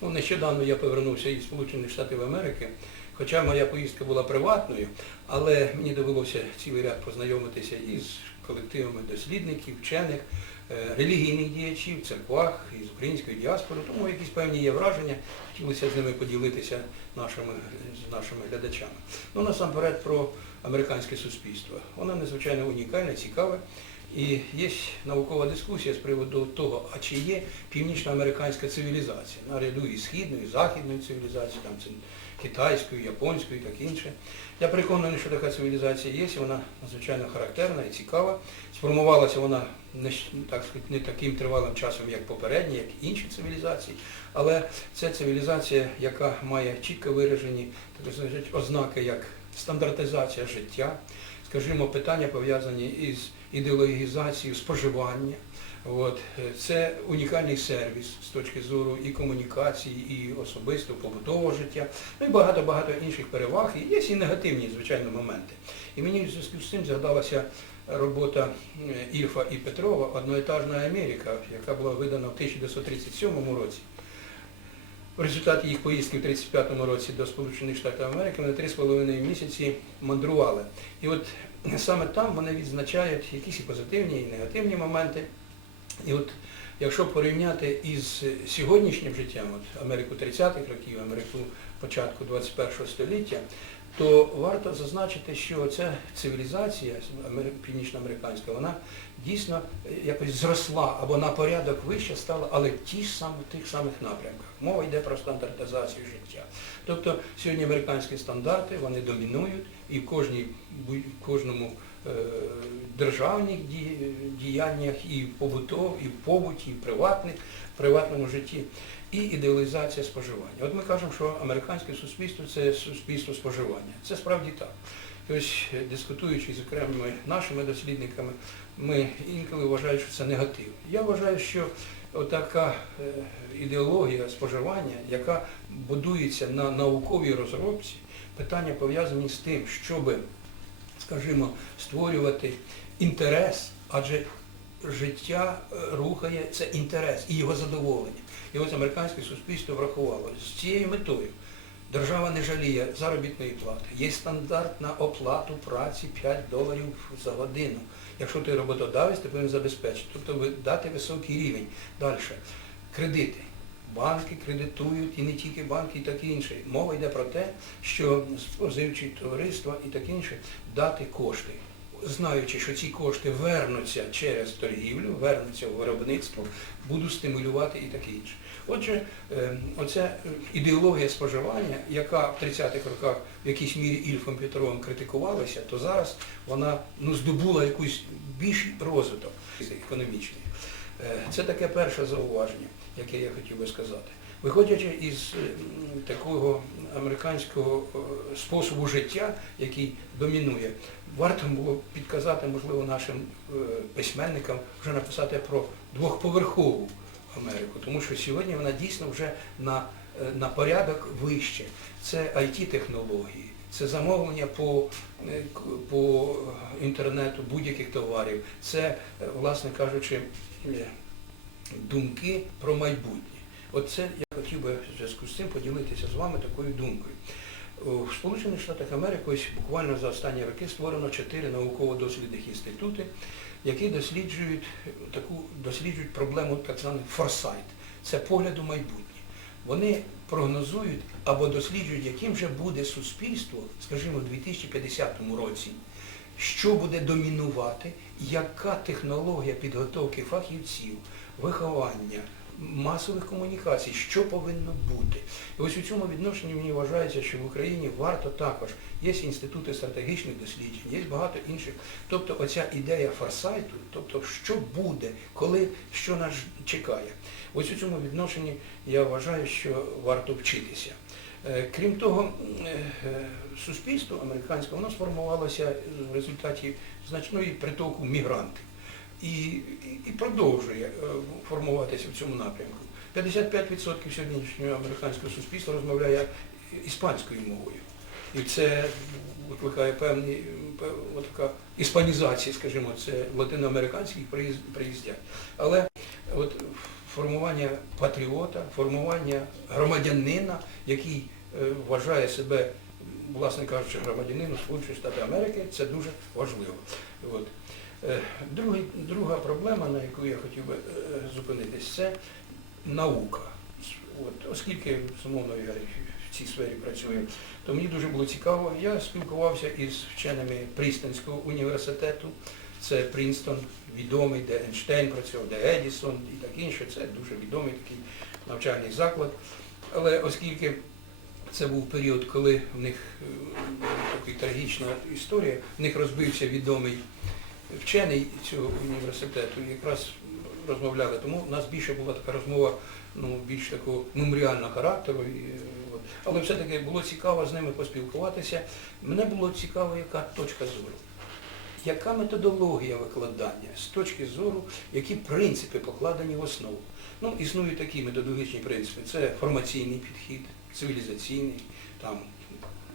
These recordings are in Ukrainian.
Ну, нещодавно я повернувся із Сполучених Штатів Америки, хоча моя поїздка була приватною, але мені довелося цілий ряд познайомитися із колективами дослідників, вчених, е, релігійних діячів, церквах, із української діаспори, тому якісь певні є враження, хотілося з ними поділитися нашими, з нашими глядачами. Ну, насамперед про американське суспільство. Воно надзвичайно унікальне, цікаве. І є наукова дискусія з приводу того, а чи є північноамериканська цивілізація, наряду і східної, і західної цивілізації, там китайської, японської, так інше. Я переконаний, що така цивілізація є, і вона надзвичайно характерна і цікава. Сформувалася вона не, так сказати, не таким тривалим часом, як попередні, як інші цивілізації, але це цивілізація, яка має чітко виражені так сказати, ознаки як стандартизація життя, скажімо, питання пов'язані із ідеологізацією споживання. От. е, Це унікальний сервіс з точки зору і комунікації, і особистого, побутового життя, ну і багато-багато інших переваг. І є і негативні, звичайно, моменти. І мені в зв'язку з цим згадалася робота е, Ільфа і Петрова «Одноетажна Америка, яка була видана в 1937 році. В результаті їх поїздки в 1935 році до Сполучених Штатів Америки вони три з половиною місяці мандрували. І от саме там вони відзначають якісь і позитивні, і негативні моменти. І от якщо порівняти із сьогоднішнім життям, от Америку 30-х років, Америку початку 21-го століття, то варто зазначити, що ця цивілізація амер- північноамериканська, вона дійсно е, якось зросла або на порядок вище стала, але в ті ж самі, тих самих напрямках. Мова йде про стандартизацію життя. Тобто сьогодні американські стандарти, вони домінують і в кожній, в кожному е, державних ді- діяннях, і в побутов, і в побуті, і в приватних, в приватному житті, і ідеалізація споживання. От ми кажемо, що американське суспільство це суспільство споживання. Це справді так. І ось е, дискутуючи з окремими нашими дослідниками, ми інколи вважаємо, що це негатив. Я вважаю, що отака е, ідеологія споживання, яка будується на науковій розробці, питання пов'язані з тим, щоби скажімо, створювати інтерес, адже життя е, рухає це інтерес і його задоволення. І ось американське суспільство врахувало з цією метою. Держава не жаліє заробітної плати. Є стандарт на оплату праці 5 доларів за годину. Якщо ти роботодавець, ти повинен забезпечити, тобто дати високий рівень. Далі. Кредити. Банки кредитують і не тільки банки, і таке інше. Мова йде про те, що споживчі товариства і таке інше дати кошти, знаючи, що ці кошти вернуться через торгівлю, вернуться в виробництво, будуть стимулювати і таке інше. Отже, е, оця ідеологія споживання, яка в 30-х роках в якійсь мірі Ільфом Петровим критикувалася, то зараз вона ну, здобула якийсь більший розвиток економічний. Е, Це таке перше зауваження, яке я хотів би сказати. Виходячи із такого американського е, способу життя, який домінує, варто було підказати, можливо, нашим е, письменникам вже написати про двохповерхову Америку, тому що сьогодні вона дійсно вже на, е, на порядок вище. Це IT-технології, це замовлення по, по інтернету будь-яких товарів, це, власне кажучи, думки про майбутнє. Оце я хотів би в зв'язку з цим поділитися з вами такою думкою. У Сполучених Штатах Америки буквально за останні роки створено чотири науково-дослідних інститути, які досліджують таку досліджують проблему так званий форсайт. Це погляд у майбутнє. Вони прогнозують або досліджують, яким же буде суспільство, скажімо, у 2050 році, що буде домінувати, яка технологія підготовки фахівців, виховання, масових комунікацій, що повинно бути. І ось у цьому відношенні мені вважається, що в Україні варто також, є інститути стратегічних досліджень, є багато інших. Тобто оця ідея форсайту, тобто що буде, коли, що нас чекає. Ось у цьому відношенні я вважаю, що варто вчитися. Е, Крім того, е, е, суспільство американське воно сформувалося в результаті значної притоку мігрантів і, і, продовжує е, формуватися в цьому напрямку. 55% сьогоднішнього американського суспільства розмовляє іспанською мовою. І це викликає певні пев- така іспанізація, скажімо, це латиноамериканських приїз- приїздять. Але от формування патріота, формування громадянина, який е, вважає себе, власне кажучи, громадянином Сполучених Штатів Америки, це дуже важливо. От. Е, Другий, друга проблема, на яку я хотів би е, зупинитись, це наука. От, оскільки, безумовно, я в цій сфері працюю, то мені дуже було цікаво. Я спілкувався із вченими Прістонського університету. Це Прінстон, відомий, де Ейнштейн працював, де Едісон і так інше. Це дуже відомий такий навчальний заклад. Але оскільки це був період, коли в них е, така трагічна історія, в них розбився відомий вчений цього університету, якраз розмовляли. Тому у нас більше була така розмова ну, більш такого меморіального характеру. І, от. Але все-таки було цікаво з ними поспілкуватися. Мене було цікаво, яка точка зору. Яка методологія викладання з точки зору, які принципи покладені в основу? Ну, існують такі методологічні принципи. Це формаційний підхід, цивілізаційний, там,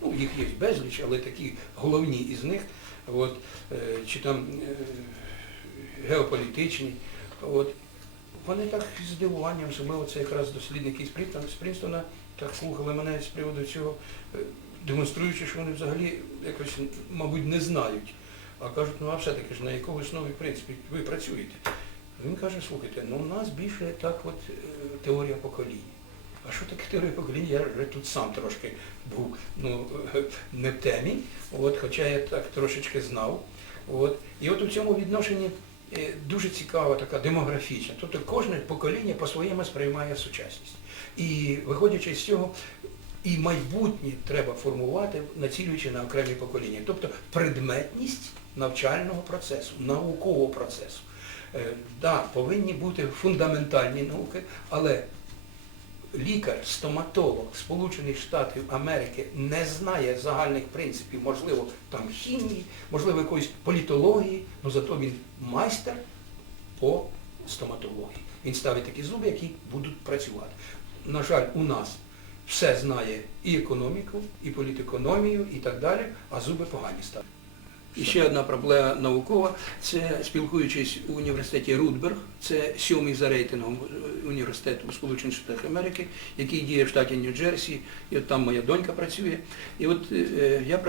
ну, їх є безліч, але такі головні із них, от, е, чи там е, геополітичний. От. Вони так з здивуванням, особливо це якраз дослідники з Прістона, так слухали мене з приводу цього, е, демонструючи, що вони взагалі якось, мабуть, не знають. А кажуть, ну а все-таки ж на якому основі, в принципі, ви працюєте? Він каже, слухайте, ну у нас більше так от теорія поколінь. А що таке теорія поколінь? Я тут сам трошки був ну, не в темі, от, хоча я так трошечки знав. От. І от у цьому відношенні е, дуже цікава така демографічна. Тобто кожне покоління по-своєму сприймає сучасність. І виходячи з цього, і майбутнє треба формувати, націлюючи на окремі покоління. Тобто предметність навчального процесу, наукового процесу. Е, да, повинні бути фундаментальні науки, але лікар, стоматолог Сполучених Штатів Америки не знає загальних принципів, можливо, там хімії, можливо, якоїсь політології, але зато він майстер по стоматології. Він ставить такі зуби, які будуть працювати. На жаль, у нас все знає і економіку, і політекономію, і так далі, а зуби погані ставлять. І ще одна проблема наукова, це спілкуючись у університеті Рудберг, це сьомий за рейтингом університет у Сполучених Штатах Америки, який діє в штаті Нью-Джерсі, і от там моя донька працює. І от е, я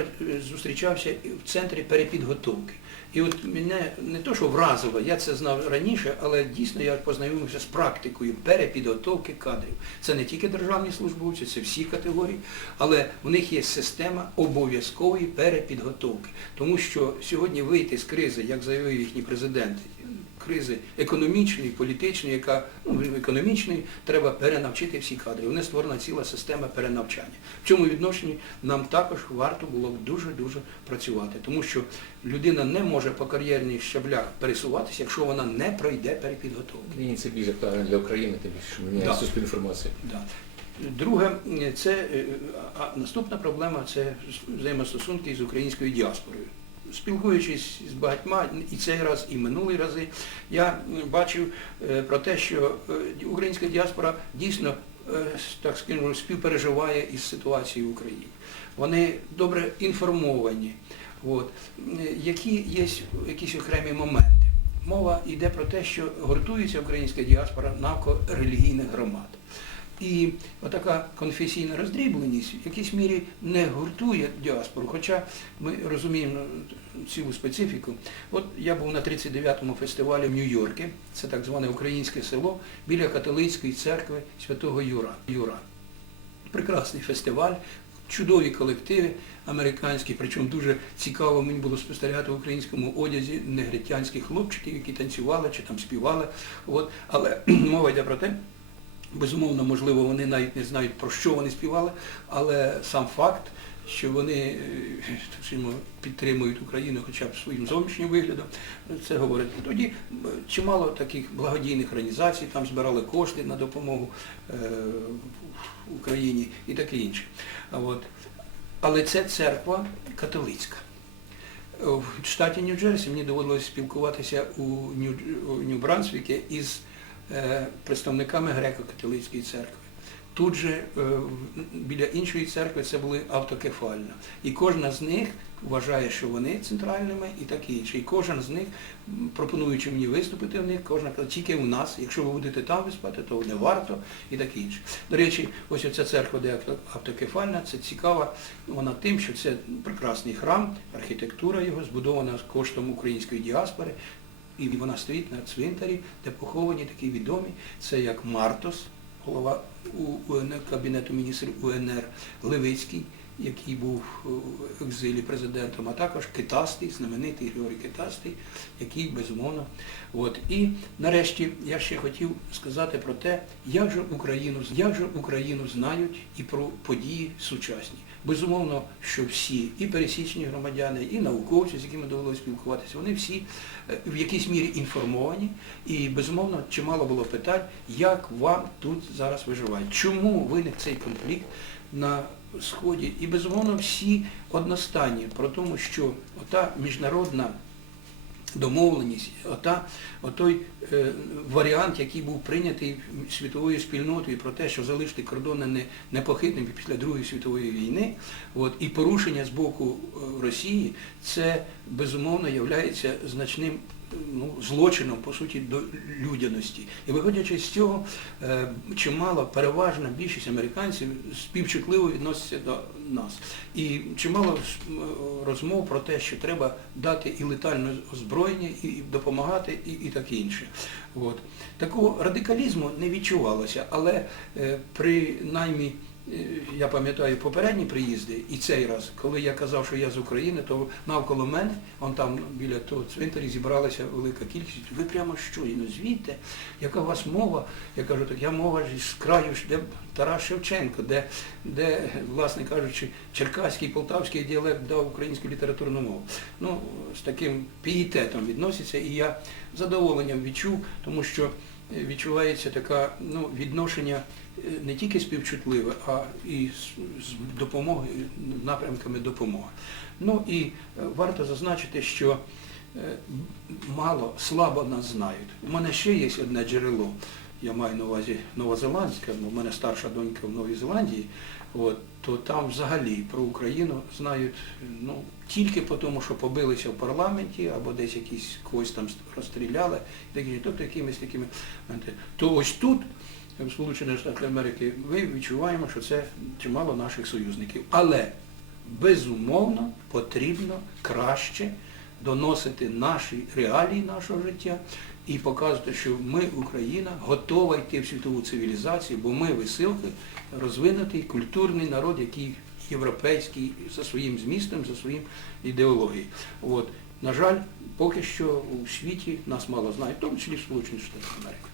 зустрічався в центрі перепідготовки. І от мене не то, що вразило, я це знав раніше, але дійсно я познайомився з практикою перепідготовки кадрів. Це не тільки державні службовці, це всі категорії, але в них є система обов'язкової перепідготовки. Тому що сьогодні вийти з кризи, як заявив їхній президент, кризи економічної, політичної, яка ну, економічної, треба перенавчити всі кадри. Вони створена ціла система перенавчання. В цьому відношенні нам також варто було б дуже-дуже працювати, тому що людина не може по кар'єрних щаблях пересуватися, якщо вона не пройде перепідготовку. Нині це більш актуально для України, тим більше що Да. суспільну інформацію. Да. Друге, це е, а наступна проблема це взаємостосунки з українською діаспорою. Спілкуючись з багатьма, і цей раз, і минулі рази, я бачив е, про те, що е, українська діаспора дійсно е, так скажімо, співпереживає із ситуацією в Україні. Вони добре інформовані. От. Які є якісь окремі моменти? Мова йде про те, що гуртується українська діаспора навколо релігійних громад. І отака конфесійна роздрібленість в якійсь мірі не гуртує діаспору, хоча ми розуміємо цілу специфіку. От я був на 39-му фестивалі в Нью-Йорку, це так зване українське село, біля католицької церкви Святого Юра. Юра. Прекрасний фестиваль, чудові колективи американські, причому дуже цікаво мені було спостерігати в українському одязі негритянських хлопчиків, які танцювали чи там співали. От. Але мова йде про те, Безумовно, можливо, вони навіть не знають, про що вони співали, але сам факт, що вони е, скажімо, підтримують Україну хоча б своїм зовнішнім виглядом, це говорить. Тоді чимало таких благодійних організацій там збирали кошти на допомогу е, Україні і таке інше. От. Але це церква католицька. В штаті Нью-Джерсі мені доводилось спілкуватися у Нью- у Нью-Брансвікі із представниками греко-католицької церкви. Тут же е, біля іншої церкви це були автокефальна. І кожна з них вважає, що вони центральними і таке інше. І кожен з них, пропонуючи мені виступити в них, кожна каже, тільки у нас, якщо ви будете там виступати, то не варто і таке інше. До речі, ось ця церква, де автокефальна, це цікава вона тим, що це прекрасний храм, архітектура його збудована коштом української діаспори. І вона стоїть на цвинтарі, де поховані такі відомі, це як Мартос, голова УНР, Кабінету міністрів УНР Левицький, який був в екзилі президентом, а також Китастий, знаменитий Григорій Китастий, який безумовно. От. І нарешті я ще хотів сказати про те, як же Україну, як же Україну знають і про події сучасні. Безумовно, що всі, і пересічні громадяни, і науковці, з якими довелося спілкуватися, вони всі е, в якійсь мірі інформовані, і безумовно чимало було питань, як вам тут зараз виживають, чому виник цей конфлікт на сході. І безумовно всі одностайні про тому, що ота міжнародна домовленість, ота, отой е, варіант, який був прийнятий світовою спільнотою про те, що залишити кордони не, непохитними після Другої світової війни, от, і порушення з боку е, Росії, це безумовно є значним ну, злочином, по суті, до людяності. І виходячи з цього, е, чимало, переважна більшість американців співчутливо відносяться до нас. І чимало е, розмов про те, що треба дати і летальне озброєння, і допомагати, і, і таке інше. От. Такого радикалізму не відчувалося, але е, принаймні, е, я пам'ятаю попередні приїзди, і цей раз, коли я казав, що я з України, то навколо мене, он там біля того цвинтарі зібралася велика кількість. Ви прямо що, ну звідти, яка у вас мова? Я кажу, так я мова з краю, де Тарас Шевченко, де, де, власне кажучи, черкаський, полтавський діалект дав українську літературну мову. Ну, з таким пієтетом відноситься, і я задоволенням відчув, тому що е, відчувається таке ну, відношення е, не тільки співчутливе, а і з, допомогою, напрямками допомоги. Ну і е, варто зазначити, що е, мало, слабо нас знають. У мене ще є одне джерело, я маю на увазі Новозеландське, в мене старша донька в Новій Зеландії, от, то там взагалі про Україну знають ну, тільки тому, що побилися в парламенті, або десь якісь когось там розстріляли, тобто якимись такими. То ось тут, в Сполучених Штатах Америки, ми відчуваємо, що це чимало наших союзників. Але безумовно потрібно краще доносити наші реалії нашого життя і показувати, що ми, Україна, готова йти в світову цивілізацію, бо ми висилки, розвинутий культурний народ, який європейський за своїм змістом, за своїм ідеологією. От. На жаль, поки що у світі нас мало знають, в тому числі в Сполучених Штатах Америки.